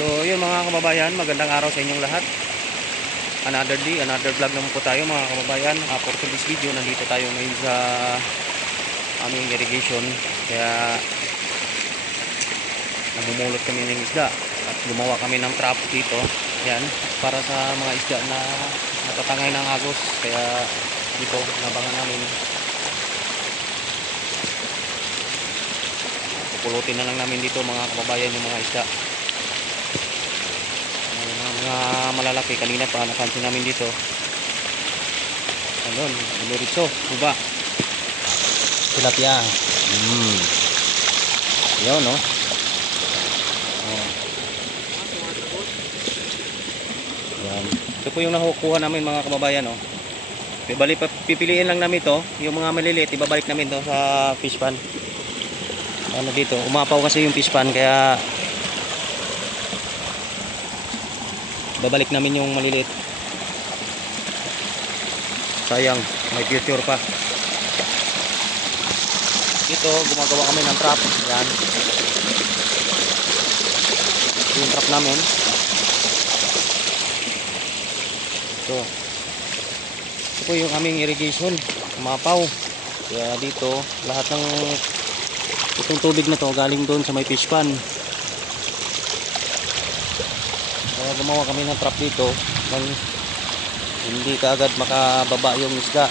So yun mga kababayan, magandang araw sa inyong lahat. Another day, another vlog naman po tayo mga kababayan. For today's video, nandito tayo ngayon sa aming irrigation. Kaya namumulot kami ng isda at gumawa kami ng trap dito. Yan, para sa mga isda na natatangay ng agos. Kaya dito, nabangan namin. Pupulutin na lang namin dito mga kababayan yung mga isda. Mga malalaki kanina pa napansin namin dito. Ano, Luriso, Cuba. Tilapia. Yun, no? Oh. Yan. Ito po yung nakukuha namin mga kababayan, no? Pipiliin lang namin to, yung mga maliliit, ibabalik namin to sa fish pan. Ano dito, umapaw kasi yung fish pan kaya babalik namin yung maliliit. Sayang, may future pa. Dito, gumagawa kami ng trap. Yan. Ito yung trap namin. Ito po yung aming irrigation. Umapaw. Kaya dito, lahat ng itong tubig na to galing doon sa may fish pan. Kaya gumawa kami ng trap dito nang hindi kaagad makababa yung isda.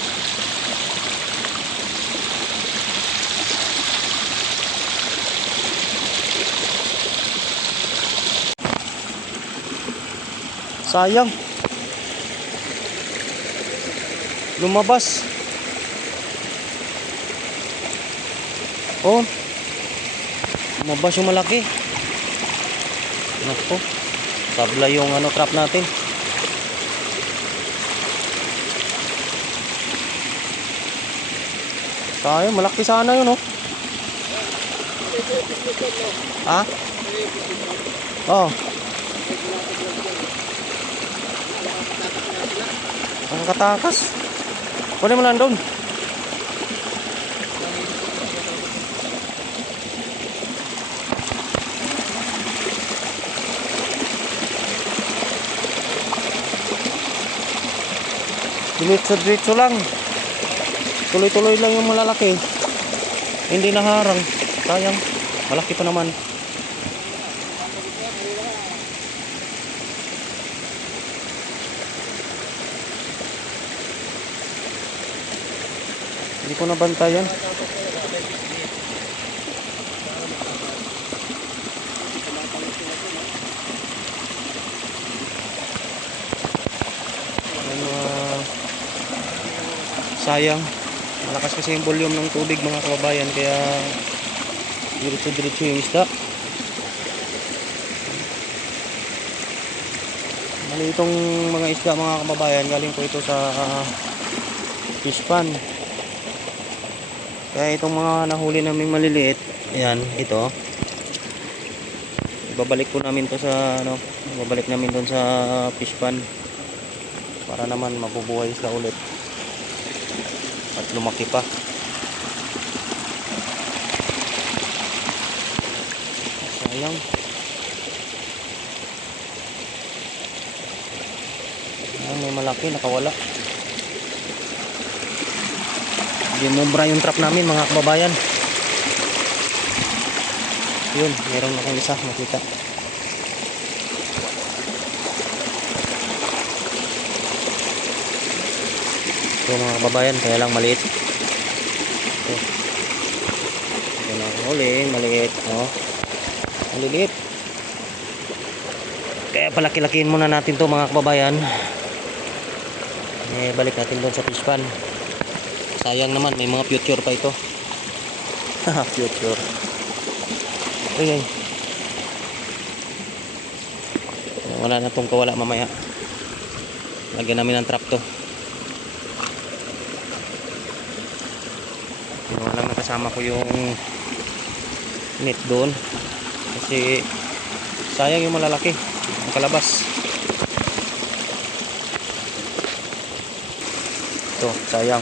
Sayang. Lumabas. Oh. Lumabas yung malaki. Nako. Sabla yung ano trap natin. Sayang, malaki sana yun, oh. Ha? Oh. Ang katakas. Kunin mo lang doon. Diretso lang. Tuloy-tuloy lang yung malalaki. Hindi naharang. Sayang. Malaki pa naman. Hindi ko nabantayan. Sayang. Malakas kasi yung volume ng tubig mga kababayan. Kaya diretso-diretso yung isda. Mali itong mga isda mga kababayan. Galing po ito sa fish pan. Kaya itong mga nahuli naming maliliit, ayan, ito. Ibabalik po namin to sa ano, ibabalik namin doon sa fish pan para naman mabubuhay sila ulit. At lumaki pa. Sayang. Ayan, may malaki nakawala. Gumubra yung trap namin mga kababayan. Yun, meron akong isa makita. Ito mga kababayan, kaya lang maliit. Ito. Ito na akong huli, maliit. Oh. Maliit. Kaya palaki-lakihin muna natin to mga kababayan. Balik natin doon sa fish pan. Sayang naman, may mga future pa ito. Future. Ay. Wala na tong kawala mamaya. Lagyan namin ng trap to. Wala lang kasama ko yung net doon. Kasi sayang yung malalaki. Ang kalabas. Ito, sayang.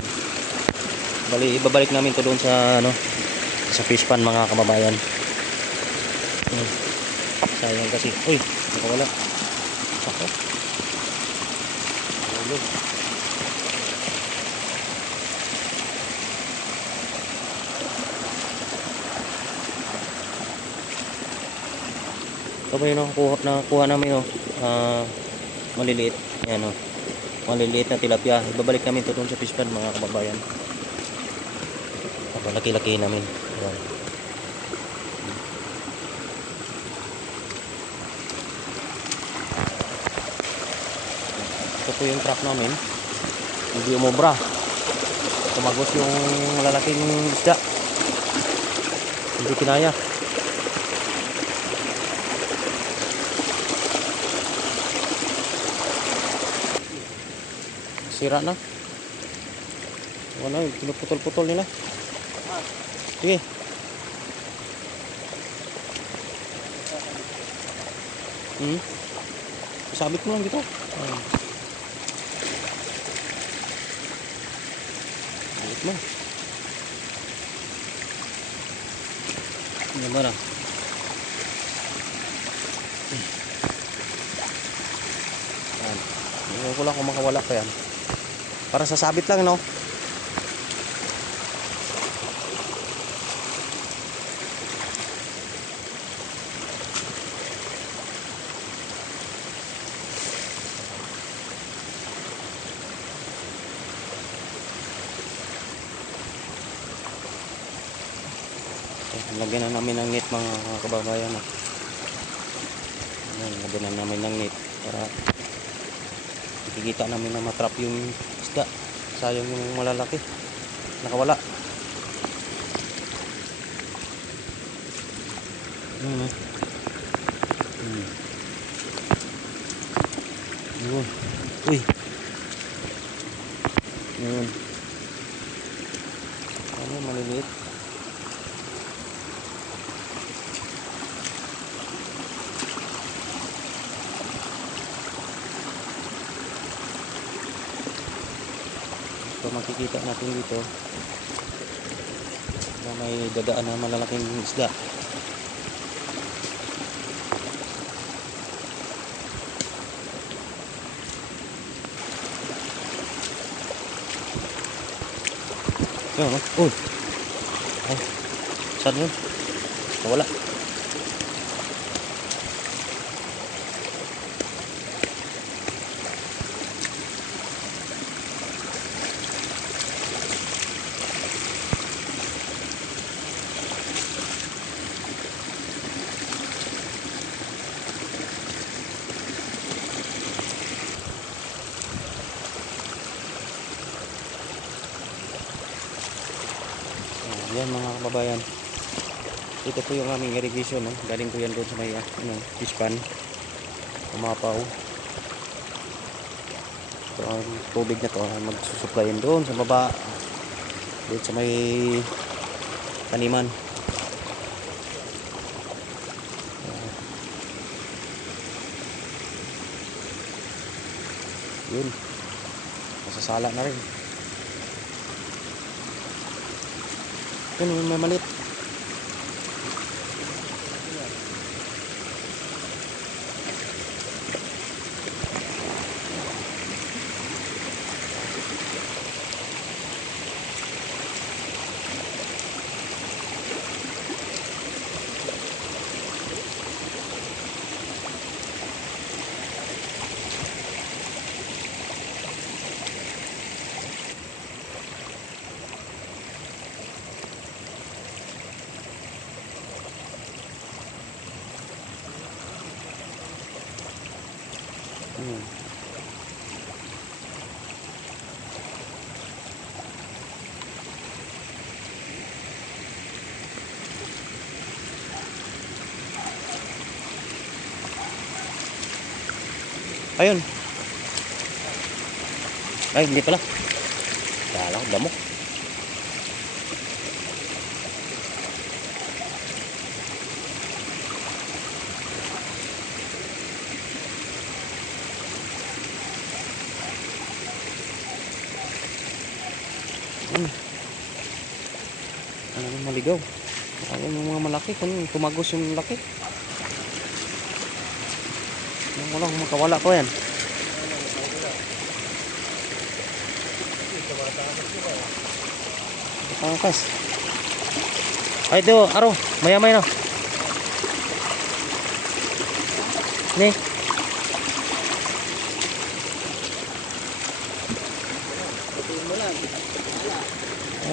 Bali, ibabalik namin to doon sa ano, sa fish pan mga kababayan. Sayang kasi. Uy, nakawala. Ako. Hulog. Ito ba yun nakuha namin, oh. Maliliit. Ayan, oh. Maliliit na tilapia. Ibabalik namin ito doon sa fish pond, mga kababayan. Malaki-laki namin. Ayan. Ito po yung truck namin. Hindi umobra. Tumagos yung malalaking isda. Hindi kinaya. Sira na. Wala, pinuputol-putol nila. Sige. Sabit mo lang dito. Sabit mo. Ano ba na? Yan. Hindi ko lang kung makawala pa yan. Para sa sabit lang, no? Lagyan na namin ng net, mga kababayan. Lagyan na namin ng net para makikita namin na matrap yung isda. Sayang yung malalaki. Nakawala. Yun. Uy. Yun. Ano, maliliit. Ito makikita natin dito na may dadaan na malalaking isda. Yun, oh. Uy. Ay. Saan yun? Nawala. Yan, mga kababayan. Ito po yung aming irrigation, no? Galing ko yan doon sa may fish pan. Umapaw. Ito ang tubig na to, magsusuplayin doon sa baba. Doon sa may taniman. Yun. Masasala na rin. Yun, may malit. Ayun. Ay, hindi pala. Kala ko damo. Ano maligaw? Ayun yung mga malaki. Kung tumagos yung laki. Yung walang makawala ko yan. Pangkas. Ay, ito, araw. Maya-maya na. Ni.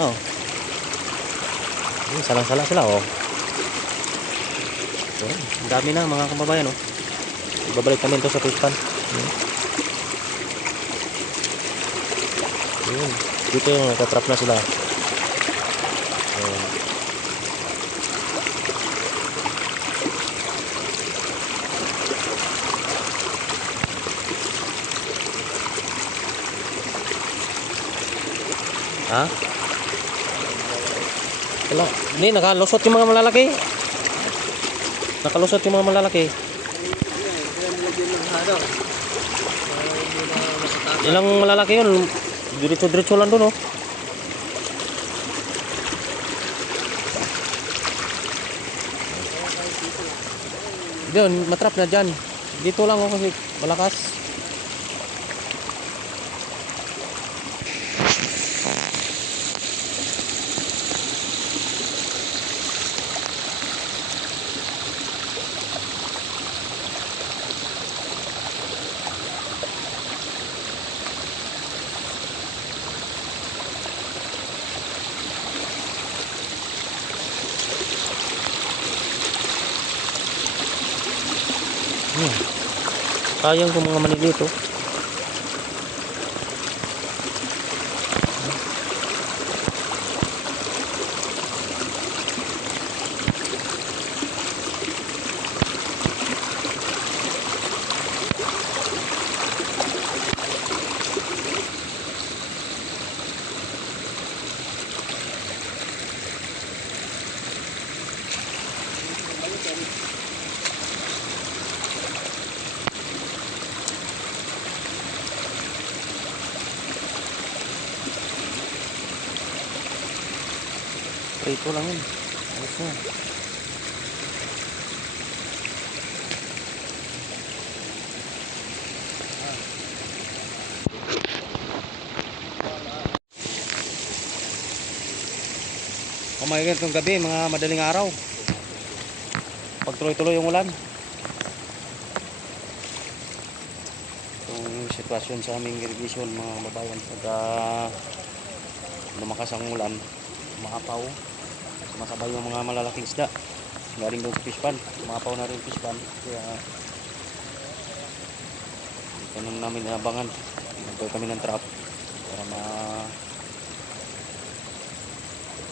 Oh. Salang-sala sila, oh. So, ang dami na mga kababayan, oh. Babalik kami ito sa pispan. Yun. Dito yung nakatrap na sila. Ha? Wala. Hindi, nakalusot yung mga malalaki. Nakalusot yung mga malalaki. Ilang malalaki yun. Diretso-diretso lang doon, oh. Doon, matrap na dyan. Dito lang, oh, kasi malakas. Sayang kung mga mani dito. Ito lang yun. Ayos na. Kumain itong gabi, mga madaling araw. Pagtuloy-tuloy yung ulan. Itong sitwasyon sa aming irrigation, mga babayan, pagka lumakas ang ulan, maapaw, sumasabay yung mga malalaking isda galing doon sa fish pond, maapaw na rin fish pond. Kaya ito nang namin inabangan, nagbuhay kami ng trap para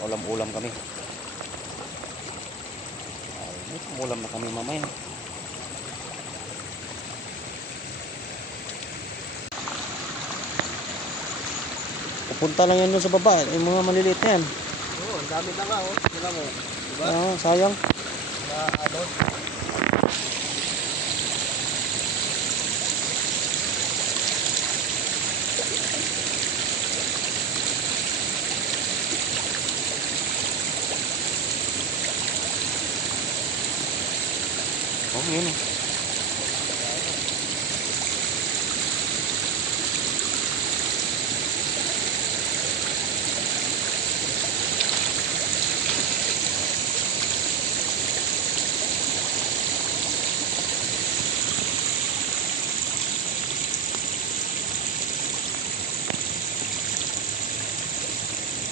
ulam-ulam kami. Ay, ulam na kami mamaya. Pupunta lang yan doon sa baba, yung mga maliliit na yan. Oo, ang dami na nga, oh. Wala mo. Diba? Sayang. Ano? Oh, yun oh.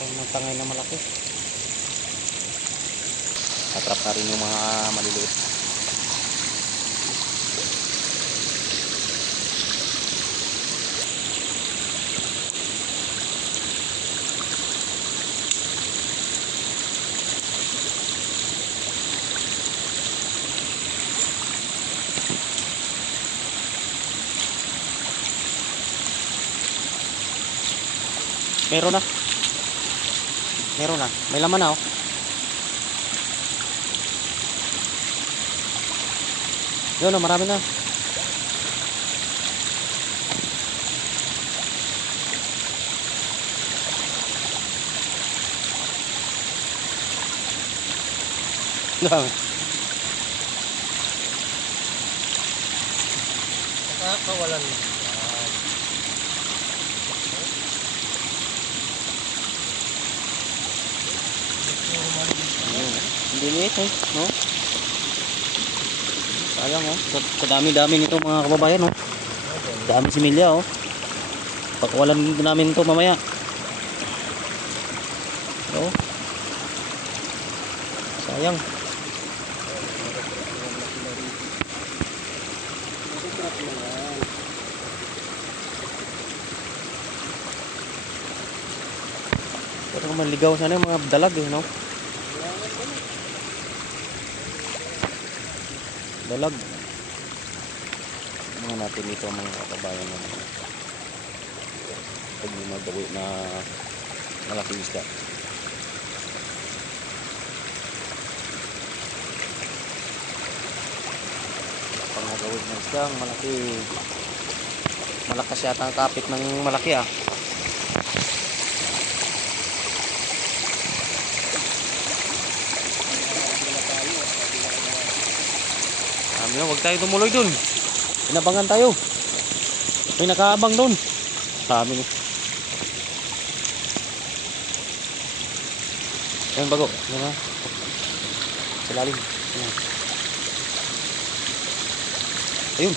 Ang tangay na malaki. Atrap na rin yung mga maliliit. Meron na. Meron na. May laman na, oh. Yun, oh, marami na. Dami. Nakakawalan. Hindi liit eh, no? Sayang oh. Sa dami-dami nito mga kababayan oh. Dami similya oh. Pakawalan namin to mamaya. Oh. Sayang. Pero maligaw sana yung mga dalag eh, no? Dalag. Mga natin dito mga kababayan naman. Pag may magawi na malaking isda. Pag magawi na isda, malaki. Malakas yata ang kapit ng malaki ah. Huwag tayo tumuloy dun. Inabangan tayo. May nakaabang dun. Sabi niya. Yan bago. Yan ha. Sa lalim. Yan. Ayun.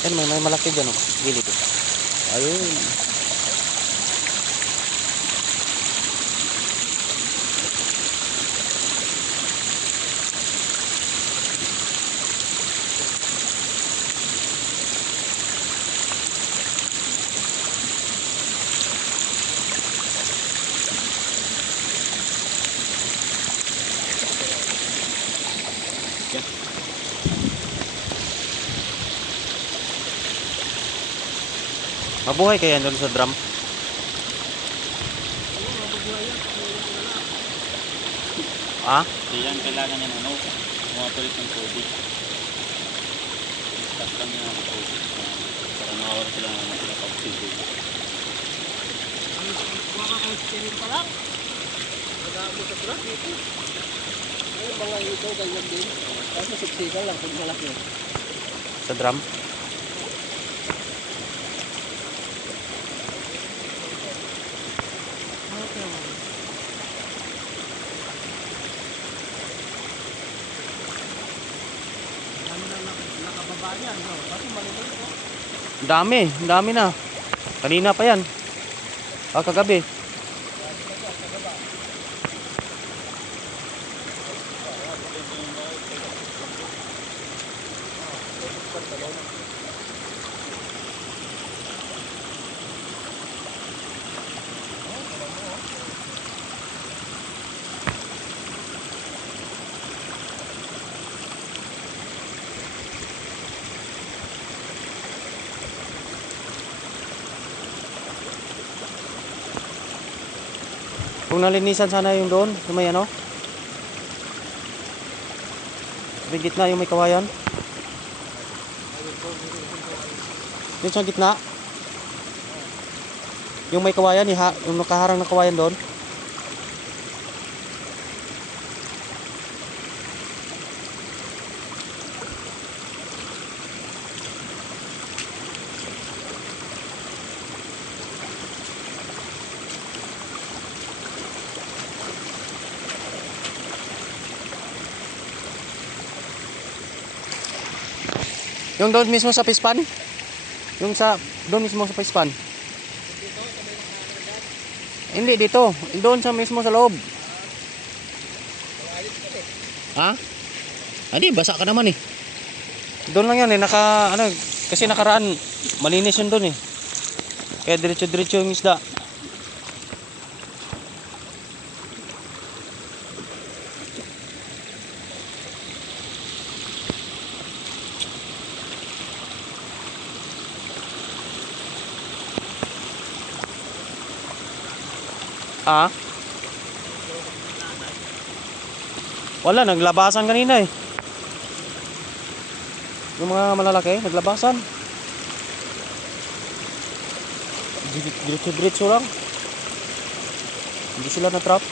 Yan, may malaki dyan, oh. Gilid, oh. Ayun. Yan. Mabuhay kaya doon sa drum? Ah? Yan kailangan ng ano, mga tulit ng tubig. Stop lang yung mga tubig. Para makawala sila ng mga oxygen. Makaka-experience pa lang. Madami sa truck dito. Ayun, mga ito, ganyan din. Kasi siksikan lang kung malaki. Sa drum? Nakababa yan, no? Kasi maliliit, no? Dami na. Kanina pa yan. Ah, kagabi. Kung nalinisan sana yung doon, yung may ano? Sa gitna yung may kawayan. Yung sa gitna. Yung may kawayan, yung nakaharang na kawayan doon. Yung doon mismo sa pispan? Yung sa doon mismo sa pispan? Hindi dito, doon sa mismo sa loob. Ha? Hindi, basa ka naman eh. Doon lang yan eh, kasi nakaraan, malinis yun doon eh. Kaya diretso-diretso yung isda. Ah? Wala, naglabasan kanina eh. Yung mga malalaki, naglabasan. Diretso lang. Hindi sila na-trap.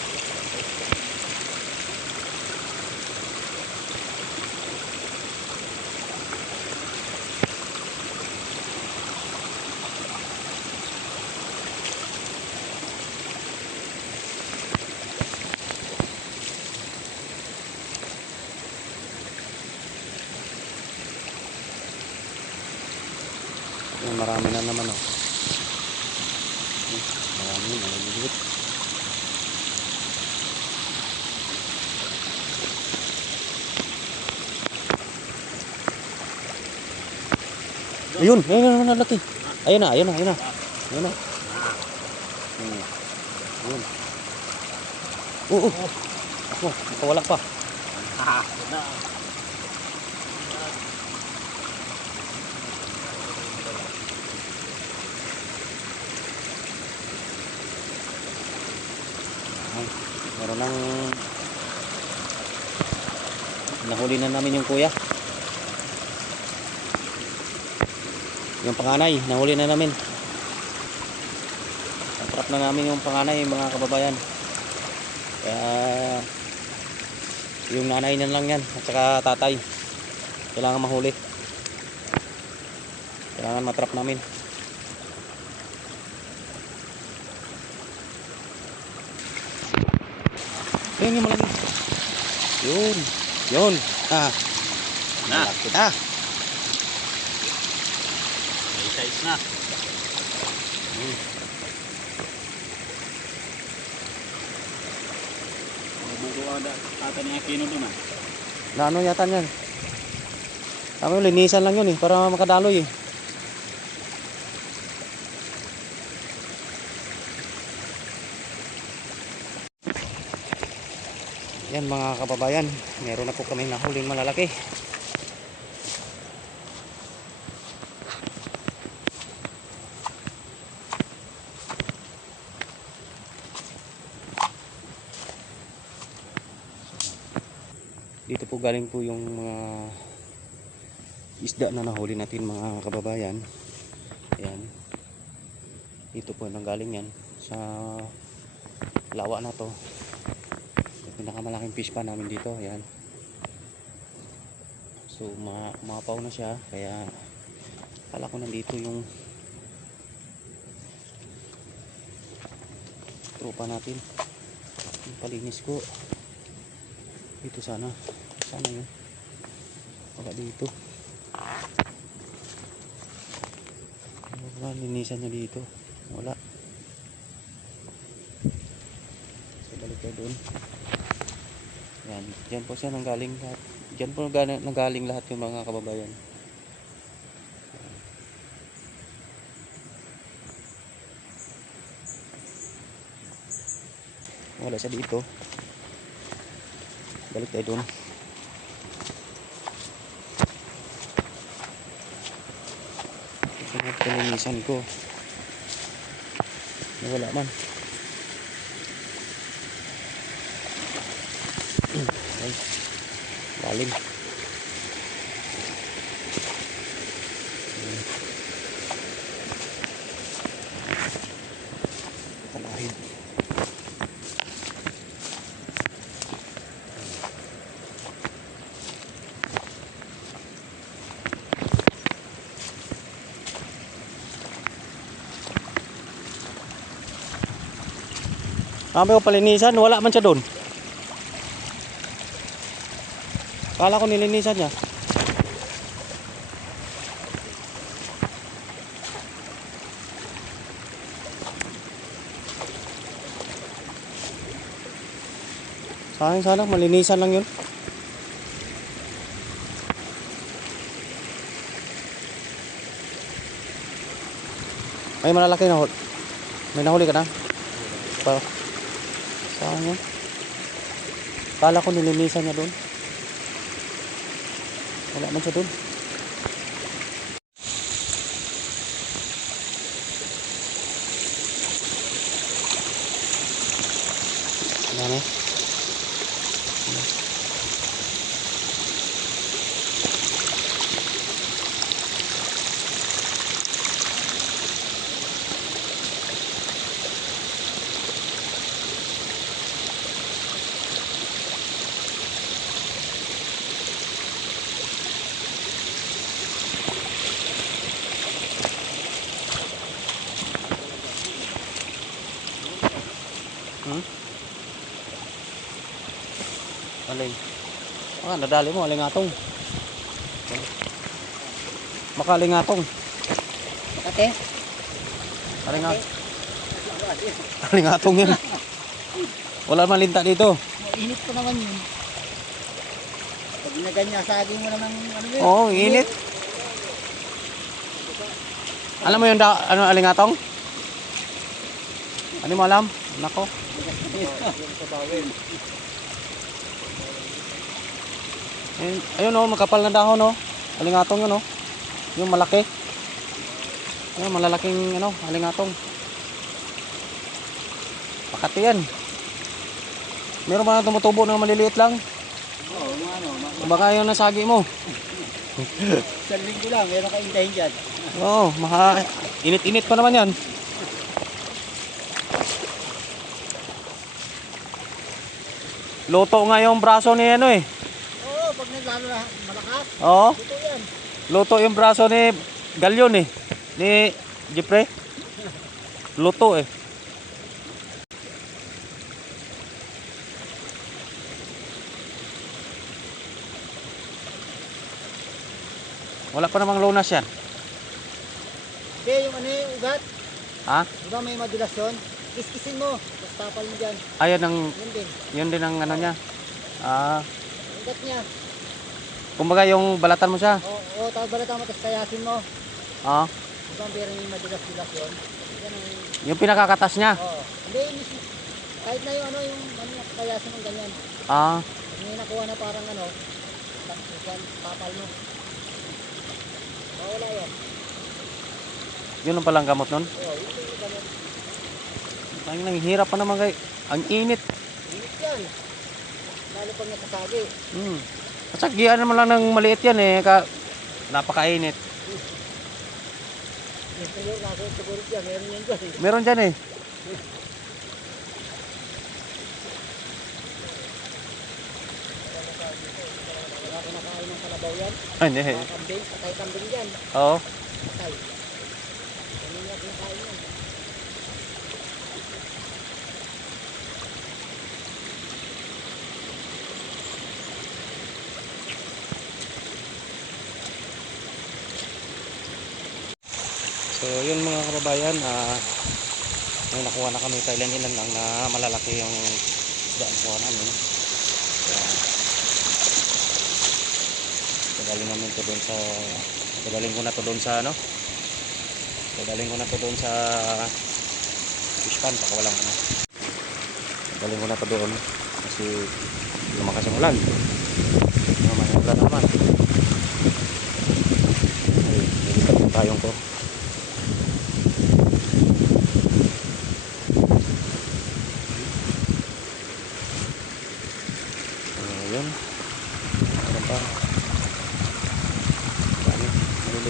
Marami na naman oh. Marami maliliit. Ayun na laki. Ayun na. Ayun na. Ayun. Oo. Ako, nakawala pa. Meron nang nahuli na namin yung kuya. Yung panganay, nahuli na namin. Natrap na namin yung panganay, mga kababayan. Kaya yung nanay na lang yan at saka tatay kailangan mahuli. Kailangan matrap namin. Ayun yung malaki. Yun. Malaki na. May size na. Buko ata ni Aquino dun ah. Na ano yata yan? Tama yung linisan lang yun para makadaloy Yan mga kababayan, meron na po kami nahuling malalaki. Dito po galing po yung mga isda na nahuli natin mga kababayan. Ayan. Dito po nanggaling yan sa lawa na to. Pinakamalaking fish pa namin dito. Ayan. So mapaw na siya. Kaya kala ko nandito yung tropa natin. Yung palinis ko. Dito sana yun. Wala dito. Wala, linisan niya dito. Wala. So balik tayo doon. Yan. Diyan po siya nanggaling lahat. Diyan po nanggaling lahat yung mga kababayan. Wala siya dito. Balik tayo doon. Ito linisan ko. Wala man. Ay, lalim. Talahid. Kami ko palinisan, wala man siya doon. Kala ko nilinisan niya. Sayang malinisan lang yun. May malalaki na huli. May nahuli ka na? Sayang yun. Kala ko nilinisan niya doon. Wala man siya doon. Ano? Alin? Nadali mo, alingatong. Makalingatong. Kate? Alingatong yan. Wala naman linta dito. Mainit pa naman yun. Pag naganyan, saging mo naman ano yun. Oo, init. Alam mo yung alingatong? Ano mo alam? Nako. Ayun o, makapal na dahon o. Alingatong yun o. Yung malaki. Ayun, malalaking alingatong. Makati yan. Meron ba na tumutubo na maliliit lang? Oo, Baka yung nasagi mo. isang linggo lang, meron ka intahin dyan. Oo, init-init pa naman yan. Luto nga yung braso ni Oo, pag naglalo na malakas, Oo, ito yan. luto yung braso ni Galyon ni Jeffrey. Luto Wala pa namang lunas yan. Hindi, yung yung ugat. Ha? Diba may madulas yun? Kiskisin mo, tapos tapal mo dyan. Ayan ang, Yun din, yun din ang niya. yung ugat niya. Kumbaga yung balatan mo siya. Oo, tapos balatan mo, tapos kayasin mo. Oo. Diba pero may madulas-dulas yun? Yan ang, Yung pinakakatas niya. hindi, kahit na yung kayasin mo ganyan. Ah, Pag may nakuha na parang tapal mo. Wala yan. yun ang palang gamot nun. Oo, yun yung ganyan. Ang nanghihirap pa naman kay. Ang init. Init yan. Lalo pag nakasagi. Kasagyan naman lang ng maliit yan napakainit. Siguro yan, meron yan dyan. Meron dyan Wala kinakain ng kalabaw yan. Ay, hindi. Kambing, patay kambing dyan. Oo. Patay. Ano niya kinakain yan? So yun mga kababayan, may nakuha na kami kailan-ilan lang na malalaki yung daan kuha namin. Pagaling namin to doon sa pagaling ko na to doon sa pagaling ko na to doon sa fish pan baka walang pagaling ko na to doon kasi lumakas ang ulan. May ulan naman. Ay, nilipat yung tayong ko. Ayun. Ano pa?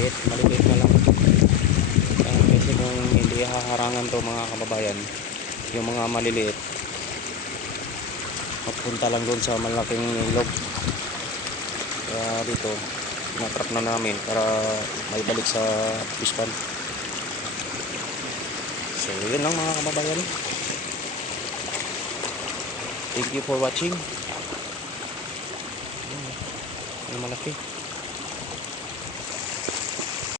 Maliliit na lang. Kasi kung hindi haharangan to mga kababayan, yung mga maliliit, magpunta lang doon sa malaking ilog. Kaya dito, natrap na namin para may balik sa fish pan. So yun lang mga kababayan. Thank you for watching. Yung malaki.